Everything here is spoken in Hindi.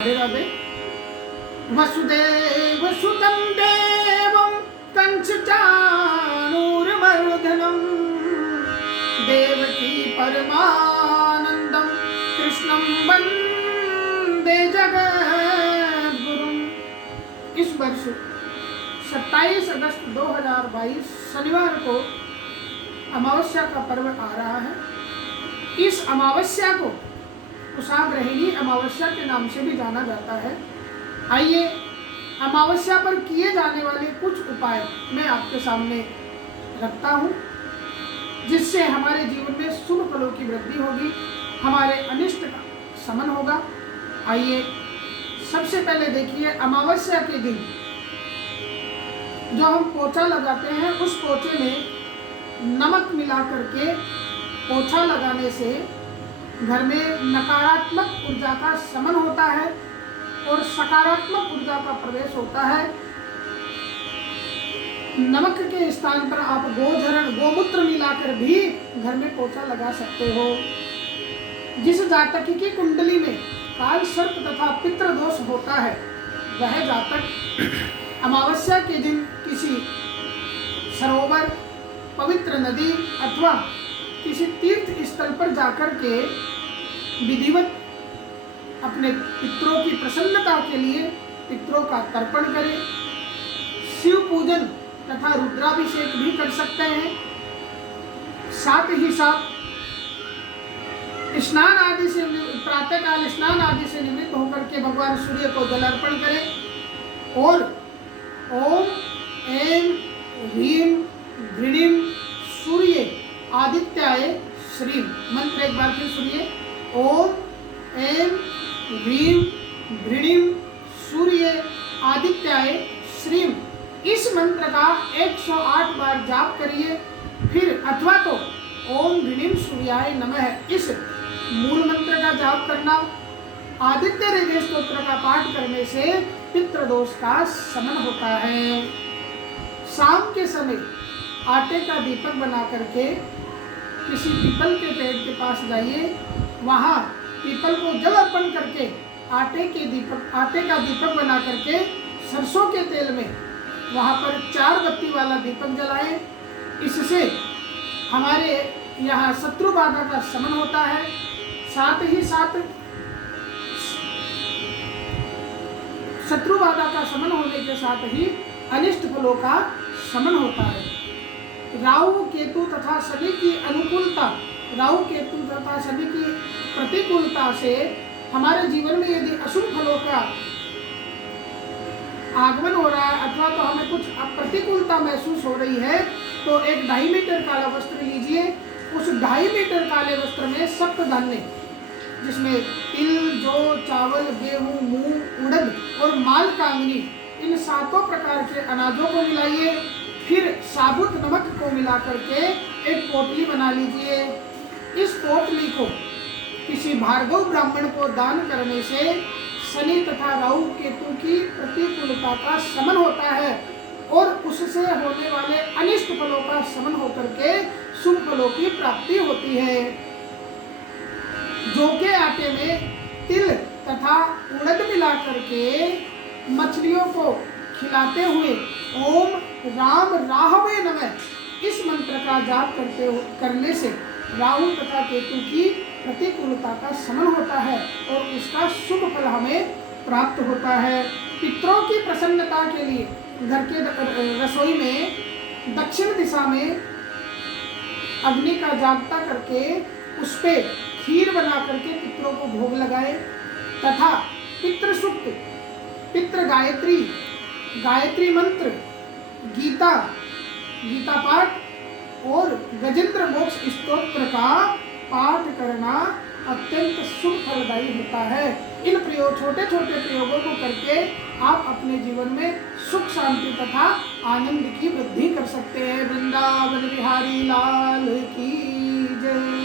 राधे राधे। वसुदेव सुतं देवं कंसचाणूरमर्दनं देवकी परमानंदं कृष्णं वंदे जगद्गुरुं। इस वर्ष 27 अगस्त 2022 शनिवार को अमावस्या का पर्व आ रहा है। इस अमावस्या को कुशाग्रहिणी अमावस्या के नाम से भी जाना जाता है। आइए अमावस्या पर किए जाने वाले कुछ उपाय मैं आपके सामने रखता हूँ, जिससे हमारे जीवन में शुभ फलों की वृद्धि होगी, हमारे अनिष्ट का शमन होगा। आइए सबसे पहले देखिए, अमावस्या के दिन जो हम पोछा लगाते हैं, उस पोछे में नमक मिला करके पोछा लगाने से घर में नकारात्मक ऊर्जा का शमन होता है और सकारात्मक ऊर्जा का प्रवेश होता है। नमक के स्थान पर आप गोमूत्र मिलाकर भी घर में पोछा लगा सकते हो। जिस जातक की कुंडली में काल सर्प तथा पितृ दोष होता है, वह जातक अमावस्या के दिन किसी सरोवर, पवित्र नदी अथवा किसी तीर्थ स्थल पर जाकर के विधिवत अपने पितरों की प्रसन्नता के लिए पितरों का तर्पण करें। शिव पूजन तथा रुद्राभिषेक भी कर सकते हैं। साथ ही साथ स्नान आदि से प्रातःकाल स्नान आदि से निवृत्त होकर के भगवान सूर्य को जल अर्पण करें और ओम ऐं ह्रीं घृणीं सूर्य आदित्याय श्रीं मंत्र एक बार फिर सुनिए। ओम ऐं ह्रीं घृणीं सूर्य आदित्याय श्रीं। इस मंत्र का 108 बार जाप करिए। फिर अथवा तो ओम घृणीं सूर्याय नमः इस मूल मंत्र का जाप करना। आदित्य हृदय स्तोत्र का पाठ करने से पितृदोष का शमन होता है। शाम के समय आटे का दीपक बना करके किसी पीपल के पेड़ के पास जाइए, वहाँ पीपल को जल अर्पण करके आटे का दीपक बना करके सरसों के तेल में वहाँ पर 4 बत्ती वाला दीपक जलाएं। इससे हमारे यहाँ शत्रु बाधा का शमन होता है। साथ ही साथ शत्रु बाधा का शमन होने के साथ ही अनिष्ट फलों का शमन होता है। राहु केतु तथा सभी की अनुकूलता, राहु केतु तथा सभी की प्रतिकूलता से हमारे जीवन में यदि अशुभ फलों का आगमन हो रहा है अथवा तो हमें कुछ प्रतिकूलता महसूस हो रही है, तो एक 2.5 मीटर काला वस्त्र लीजिए। उस 2.5 मीटर काले वस्त्र में सप्तधान्य, जिसमें तिल, जौ, चावल, गेहूं, मूंग, उड़द और माल कांगनी, इन 7 प्रकार के अनाजों को मिलाइए। फिर साबुत नमक को मिला करके एक पोटली बना लीजिए। इस पोटली को किसी भार्गव ब्राह्मण को दान करने से शनि तथा राहु केतु की प्रतिकूलता का शमन होता है और उससे होने वाले अनिष्ट फलों का शमन होकर के शुभ फलों की प्राप्ति होती है। जौ के आटे में तिल तथा उड़द मिला करके मछलियों को खिलाते हुए ओम राम राहवे नमः इस मंत्र का जाप करने से राहु तथा केतु की प्रतिकूलता का शमन होता है और उसका शुभ फल हमें प्राप्त होता है। पितरों की प्रसन्नता के लिए घर के रसोई में दक्षिण दिशा में अग्नि का जागता करके उस पे खीर बना करके पितरों को भोग लगाए तथा पितृ सूक्त, पितृ गायत्री मंत्र, गीता पाठ और गजेंद्र मोक्ष स्तोत्र का पाठ करना अत्यंत शुभ फलदायी होता है। इन छोटे छोटे प्रयोगों को करके आप अपने जीवन में सुख शांति तथा आनंद की वृद्धि कर सकते हैं। वृंदावन बिहारी लाल की जय।